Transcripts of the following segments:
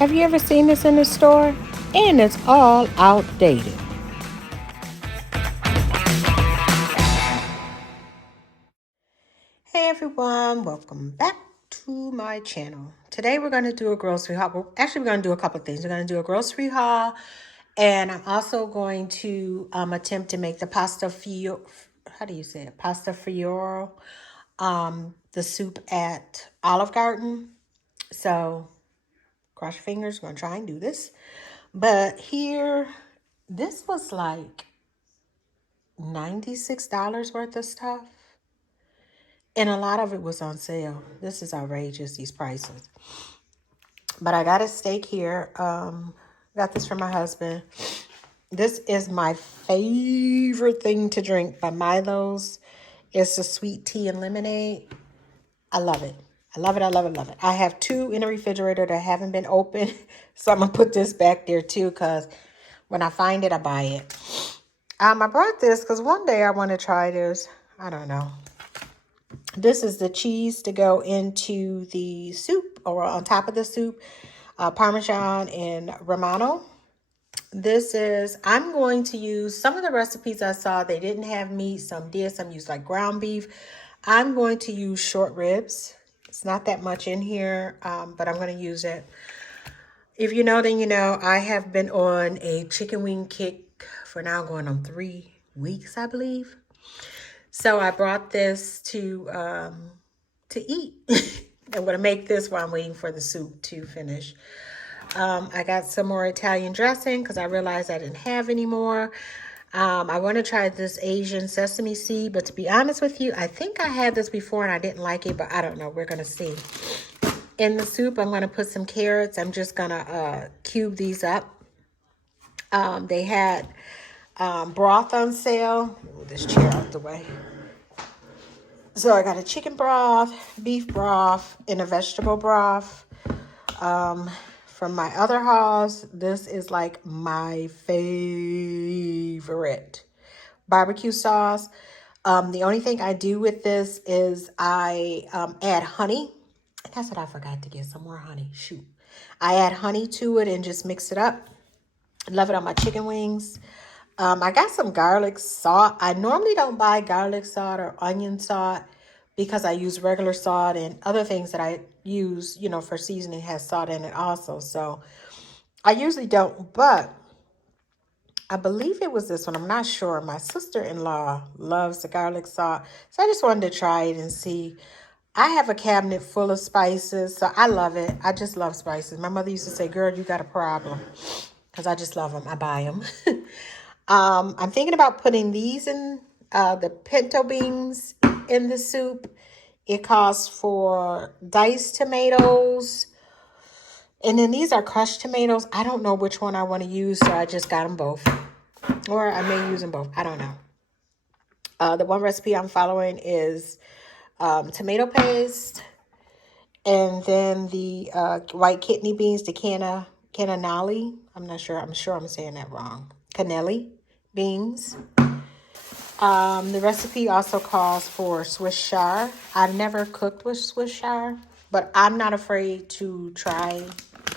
Have you ever seen this in the store? And it's all outdated. Hey everyone, welcome back to my channel. Today we're going to do a grocery haul. Well, actually, we're going to do a couple of things. We're going to do a grocery haul, and I'm also going to attempt to make the pasta fior. How do you say it? Pasta fioro. The soup at Olive Garden. So cross your fingers. We're going to try and do this. But here, this was like $96 worth of stuff. And a lot of it was on sale. This is outrageous, these prices. But I got a steak here. Got this from my husband. This is my favorite thing to drink by Milo's. It's a sweet tea and lemonade. I love it. I love it. I love it. Love it. I have two in the refrigerator that haven't been opened. So I'm going to put this back there too, because when I find it, I buy it. I brought this because one day I want to try this. I don't know. This is the cheese to go into the soup or on top of the soup. Parmesan and Romano. I'm going to use some of the recipes I saw. They didn't have meat. Some did. Some used like ground beef. I'm going to use short ribs. It's not that much in here, but I'm going to use it. If you know, then you know. I have been on a chicken wing kick for now going on 3 weeks, I believe. So I brought this to eat. I'm going to make this while I'm waiting for the soup to finish. I got some more Italian dressing because I realized I didn't have any more. I want to try this Asian sesame seed, but to be honest with you, I think I had this before and I didn't like it, but I don't know. We're going to see. In the soup, I'm going to put some carrots. I'm just going to cube these up. They had broth on sale. Move this chair out the way. So I got a chicken broth, beef broth, and a vegetable broth. From my other hauls, this is like my favorite barbecue sauce. The only thing I do with this is I add honey. That's what I forgot to get, some more honey. Shoot. I add honey to it and just mix it up. Love it on my chicken wings. I got some garlic salt. I normally don't buy garlic salt or onion salt because I use regular salt, and other things that I use, for seasoning has salt in it also. So I usually don't, but I believe it was this one. I'm not sure. My sister-in-law loves the garlic salt. So I just wanted to try it and see. I have a cabinet full of spices, so I love it. I just love spices. My mother used to say, girl, you got a problem, because I just love them. I buy them. I'm thinking about putting these in the pinto beans in the soup. It calls for diced tomatoes. And then these are crushed tomatoes. I don't know which one I want to use, so I just got them both. Or I may use them both. I don't know. The one recipe I'm following is tomato paste. And then the white kidney beans, the cannellini. I'm not sure. I'm sure I'm saying that wrong. Cannelli beans. The recipe also calls for Swiss chard. I've never cooked with Swiss chard, but I'm not afraid to try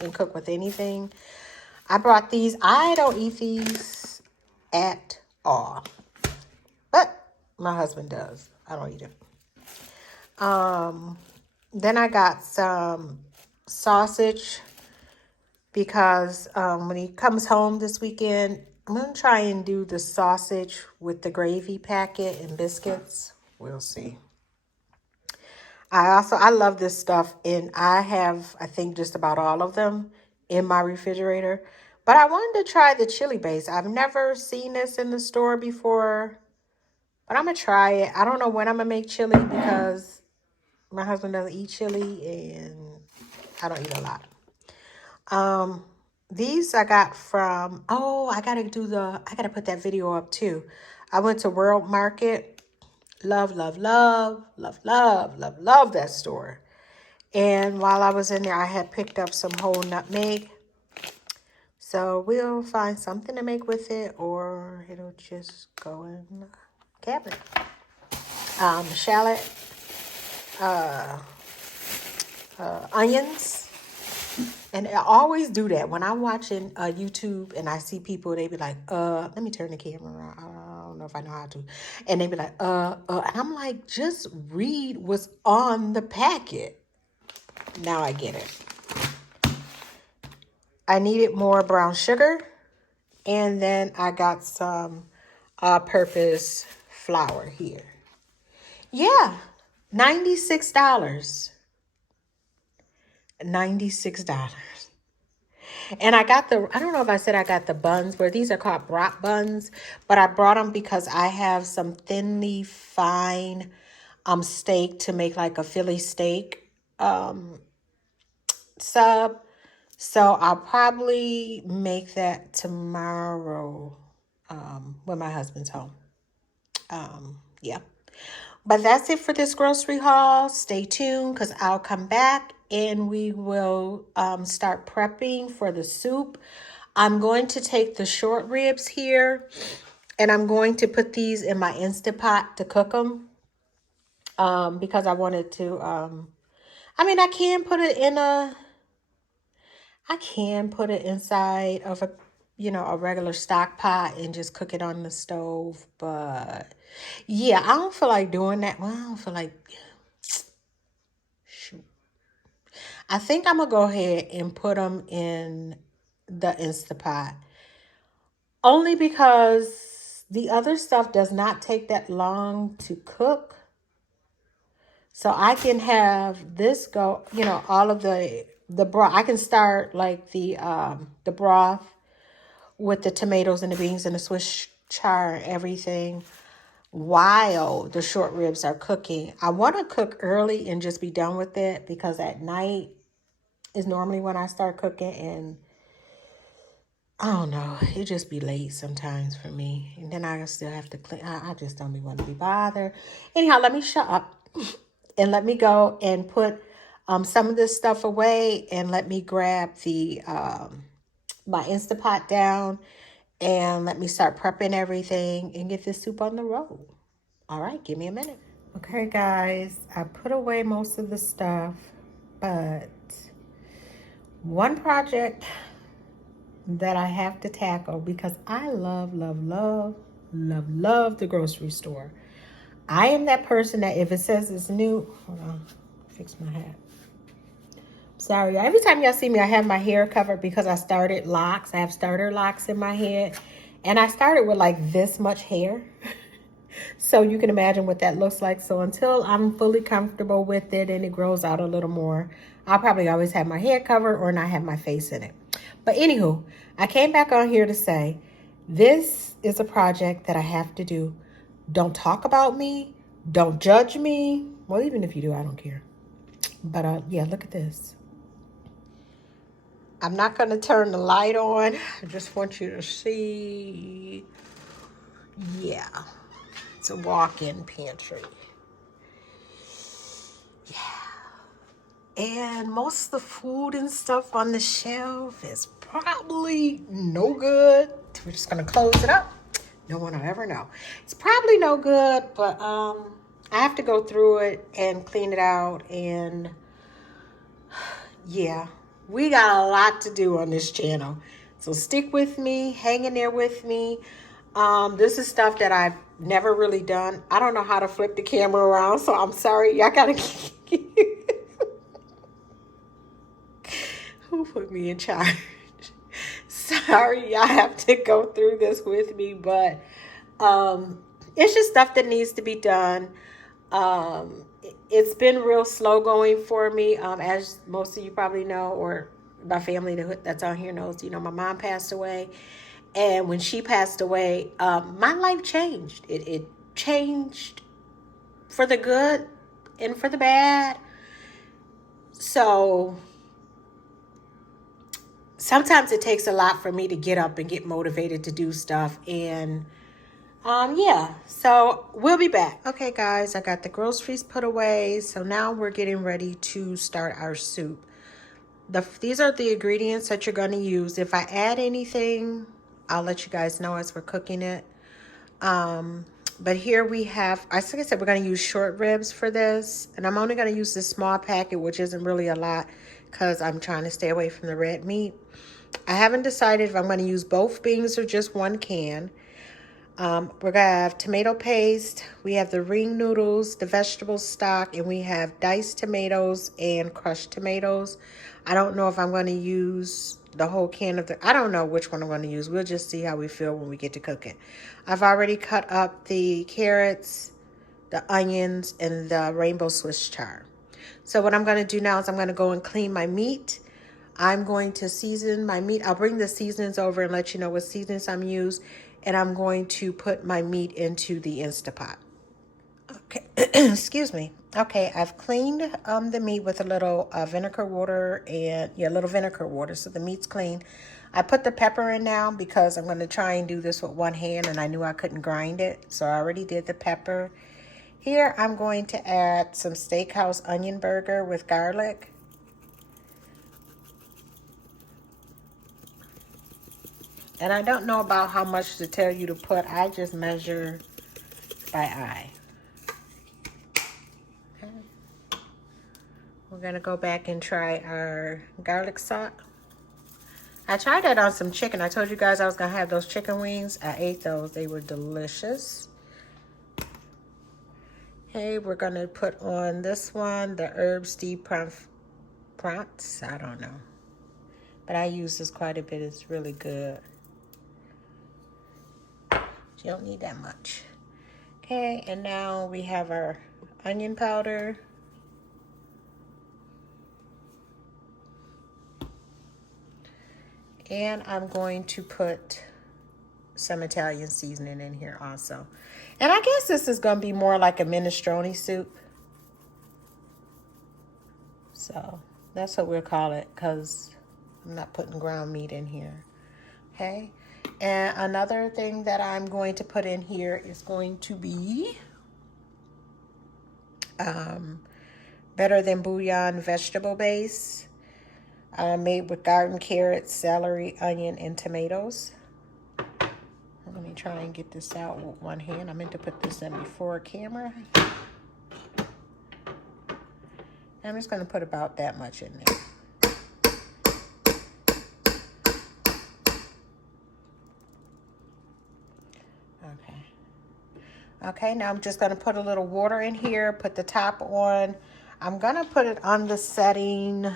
and cook with anything. I brought these. I don't eat these at all, but my husband does. I don't eat it. Then I got some sausage because when he comes home this weekend, I'm going to try and do the sausage with the gravy packet and biscuits. We'll see. I love this stuff, and I have, I think, just about all of them in my refrigerator. But I wanted to try the chili base. I've never seen this in the store before, but I'm going to try it. I don't know when I'm going to make chili because my husband doesn't eat chili, and I don't eat a lot. These I got from, I got to put that video up too. I went to World Market. Love, love, love, love, love, love, love that store. And while I was in there, I had picked up some whole nutmeg. So we'll find something to make with it, or it'll just go in the cabinet. Shallot, onions, And I always do that. When I'm watching YouTube and I see people, they be like, let me turn the camera around. I don't know if I know how to. And they be like, and I'm like, just read what's on the packet. Now I get it. I needed more brown sugar. And then I got some all-purpose flour here. Yeah, $96. $96. And I don't know if I said I got the buns, but these are called brat buns. But I brought them because I have some thinly fine steak to make like a Philly steak sub. So I'll probably make that tomorrow when my husband's home. Yeah. But that's it for this grocery haul. Stay tuned because I'll come back and we will start prepping for the soup. I'm going to take the short ribs here and I'm going to put these in my Instapot to cook them because I wanted to. I can put it inside of a regular stock pot and just cook it on the stove. But yeah, I don't feel like doing that. Well, I don't feel like, shoot. I think I'm going to go ahead and put them in the Instapot. Only because the other stuff does not take that long to cook. So I can have this go, all of the broth. I can start like the broth with the tomatoes and the beans and the Swiss chard and everything while the short ribs are cooking. I want to cook early and just be done with it because at night is normally when I start cooking, and I don't know, it just be late sometimes for me. And then I still have to clean. I just don't want to be bothered. Anyhow, let me shut up and let me go and put some of this stuff away and let me grab the my Instapot down and let me start prepping everything and get this soup on the road. All right, give me a minute. Okay, guys, I put away most of the stuff, but one project that I have to tackle because I love, love, love, love, love the grocery store. I am that person that if it says it's new, hold on, fix my hat. Sorry, every time y'all see me, I have my hair covered because I started locks. I have starter locks in my head. And I started with like this much hair. So you can imagine what that looks like. So until I'm fully comfortable with it and it grows out a little more, I'll probably always have my hair covered or not have my face in it. But anywho, I came back on here to say, this is a project that I have to do. Don't talk about me. Don't judge me. Well, even if you do, I don't care. But yeah, look at this. I'm not going to turn the light on. I just want you to see. Yeah. It's a walk-in pantry. Yeah. And most of the food and stuff on the shelf is probably no good. We're just going to close it up. No one will ever know. It's probably no good, but I have to go through it and clean it out. And yeah, we got a lot to do on this channel. So stick with me, hang in there with me. This is stuff that I've never really done. I don't know how to flip the camera around, so I'm sorry. Y'all gotta who put me in charge? Sorry, y'all have to go through this with me, but it's just stuff that needs to be done. It's been real slow going for me, as most of you probably know, or my family that's on here knows. My mom passed away, and when she passed away, my life changed. It changed for the good and for the bad. So sometimes it takes a lot for me to get up and get motivated to do stuff. And yeah, so we'll be back. Okay, guys, I got the groceries put away. So now we're getting ready to start our soup. These are the ingredients that you're going to use. If I add anything, I'll let you guys know as we're cooking it. But here we have, like I said, we're going to use short ribs for this. And I'm only going to use this small packet, which isn't really a lot, because I'm trying to stay away from the red meat. I haven't decided if I'm going to use both beans or just one can. We're going to have tomato paste. We have the ring noodles, the vegetable stock, and we have diced tomatoes and crushed tomatoes. I don't know if I'm going to use the whole can of I don't know which one I'm going to use. We'll just see how we feel when we get to cooking. I've already cut up the carrots, the onions, and the rainbow Swiss chard. So what I'm going to do now is I'm going to go and clean my meat. I'm going to season my meat. I'll bring the seasonings over and let you know what seasonings I'm using. And I'm going to put my meat into the Instapot. Okay, excuse me. Okay, I've cleaned the meat with a little vinegar water and a little vinegar water, so the meat's clean. I put the pepper in now because I'm going to try and do this with one hand, and I knew I couldn't grind it, so I already did the pepper. Here, I'm going to add some steakhouse onion burger with garlic. And I don't know about how much to tell you to put. I just measure by eye. Okay. We're going to go back and try our garlic salt. I tried that on some chicken. I told you guys I was going to have those chicken wings. I ate those. They were delicious. Okay, we're going to put on this one, the herb steamed prawns. I don't know. But I use this quite a bit. It's really good. You don't need that much. Okay, and now we have our onion powder. And I'm going to put some Italian seasoning in here also. And I guess this is going to be more like a minestrone soup. So that's what we'll call it because I'm not putting ground meat in here. Okay. And another thing that I'm going to put in here is going to be Better Than Bouillon vegetable base. Made with garden carrots, celery, onion, and tomatoes. Let me try and get this out with one hand. I meant to put this in before camera. I'm just going to put about that much in there. Okay, now I'm just going to put a little water in here, put the top on. I'm going to put it on the setting.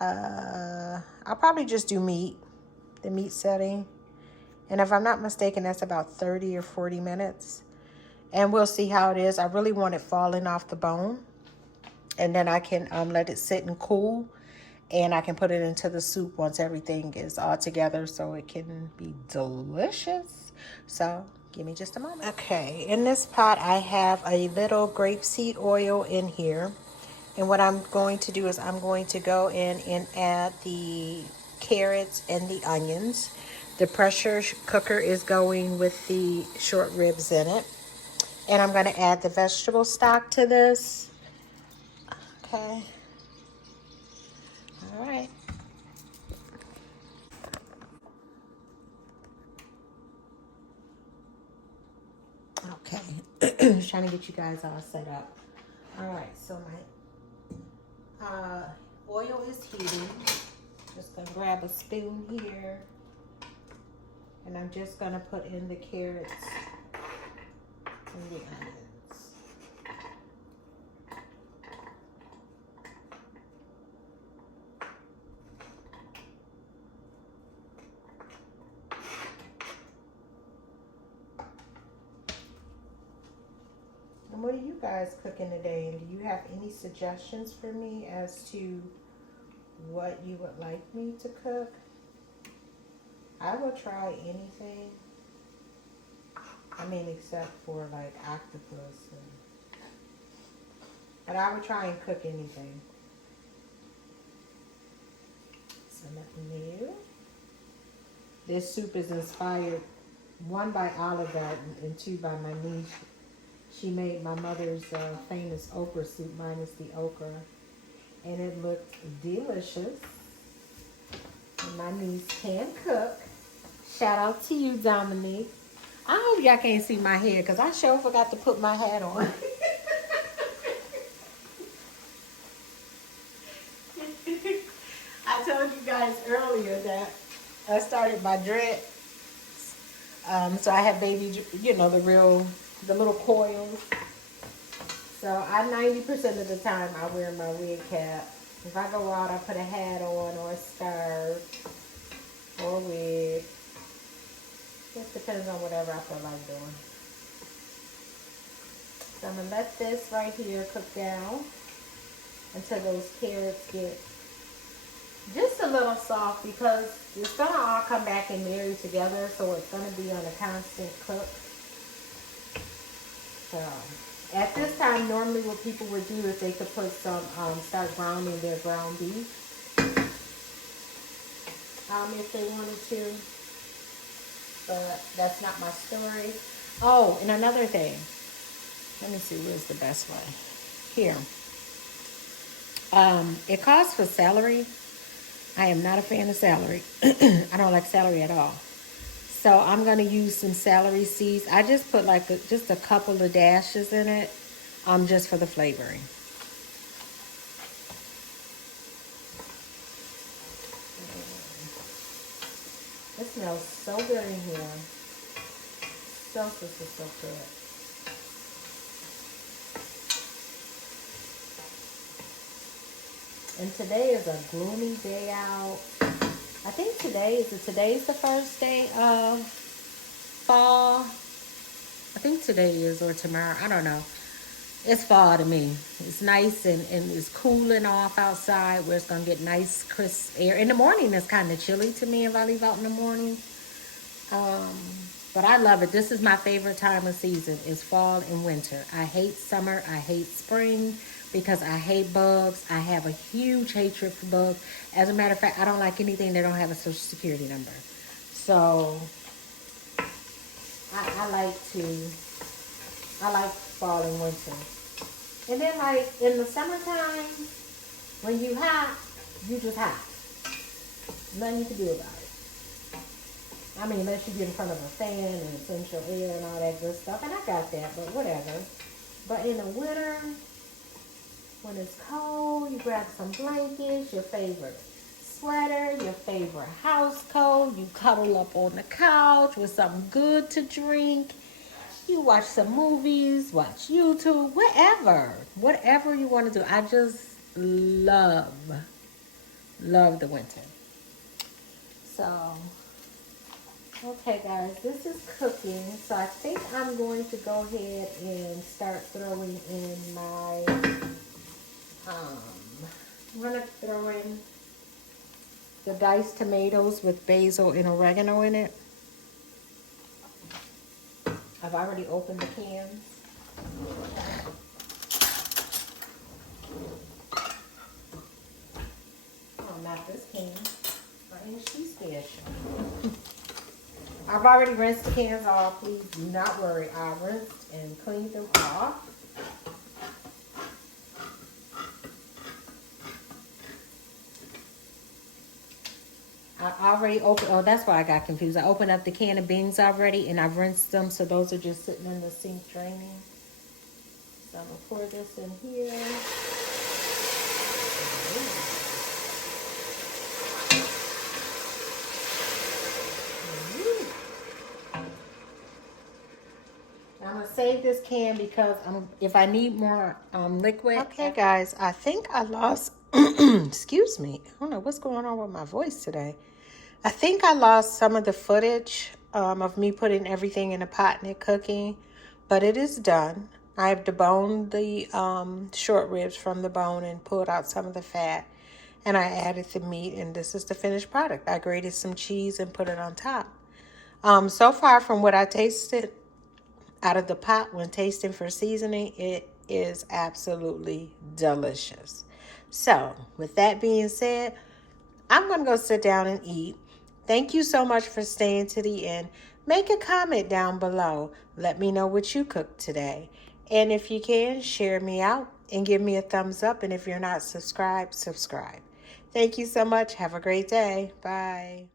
I'll probably just do the meat setting. And if I'm not mistaken, that's about 30 or 40 minutes. And we'll see how it is. I really want it falling off the bone. And then I can let it sit and cool. And I can put it into the soup once everything is all together so it can be delicious. So give me just a moment. Okay, in this pot I have a little grapeseed oil in here. And what I'm going to do is I'm going to go in and add the carrots and the onions. The pressure cooker is going with the short ribs in it. And I'm going to add the vegetable stock to this. Okay. All right. Okay. Just trying to get you guys all set up. All right. So my oil is heating. Just going to grab a spoon here. And I'm just going to put in the carrots and the onions. And what are you guys cooking today? And do you have any suggestions for me as to what you would like me to cook? I will try anything. I mean, except for like octopus. But I would try and cook anything. Something new. This soup is inspired, one by Olive Garden and two by my niece. She made my mother's famous okra soup. Mine is the okra. And it looked delicious. And my niece can cook. Shout out to you, Dominique. I hope y'all can't see my hair because I sure forgot to put my hat on. told you guys earlier that I started my dread. So I have baby, you know, the little coils. So I 90% of the time I wear my wig cap. If I go out, I put a hat on or a scarf or a wig. Just depends on whatever I feel like doing. So I'm gonna let this right here cook down until those carrots get just a little soft, because it's gonna all come back and marry together, so it's gonna be on a constant cook. So at this time, normally what people would do is they could put some, start browning their ground beef, if they wanted to, but that's not my story. Oh, and another thing, let me see, where's the best way? Here. It calls for celery. I am not a fan of celery. I don't like celery at all. So I'm going to use some celery seeds. I just put like just a couple of dashes in it, just for the flavoring. It smells so good in here. So good. And today is a gloomy day out. I think today's the first day of fall. I think today is, or tomorrow. I don't know. It's fall to me. It's nice and it's cooling off outside, where it's going to get nice, crisp air. In the morning, it's kind of chilly to me if I leave out in the morning. But I love it. This is my favorite time of season, is fall and winter. I hate summer. I hate spring, because I hate bugs. I have a huge hatred for bugs. As a matter of fact, I don't like anything that don't have a social security number. So I like fall and winter. And then like in the summertime, when you hot, you just hot. Nothing you can do about it. I mean, unless you get in front of a fan and essential air and all that good stuff. And I got that, but whatever. But in the winter, when it's cold, you grab some blankets, your favorite sweater, your favorite house coat. You cuddle up on the couch with something good to drink. You watch some movies, watch YouTube, whatever you want to do. I just love the winter. So, okay guys, this is cooking. So I think I'm going to go ahead and start throwing in my, I'm going to throw in the diced tomatoes with basil and oregano in it. I've already opened the cans. Oh, not this can. And she's special. I've already rinsed the cans off. Please do not worry. I rinsed and cleaned them off. I already opened, oh, that's why I got confused. I opened up the can of beans already, and I've rinsed them, so those are just sitting in the sink draining. So I'm going to pour this in here. I'm going to save this can because if I need more liquid. Okay, guys, I think I lost, excuse me. I don't know what's going on with my voice today. I think I lost some of the footage of me putting everything in a pot and it cooking, but it is done. I have deboned the short ribs from the bone and pulled out some of the fat, and I added the meat, and this is the finished product. I grated some cheese and put it on top. So far from what I tasted out of the pot when tasting for seasoning, it is absolutely delicious. So with that being said, I'm going to go sit down and eat. Thank you so much for staying to the end. Make a comment down below. Let me know what you cooked today. And if you can, share me out and give me a thumbs up. And if you're not subscribed, subscribe. Thank you so much. Have a great day. Bye.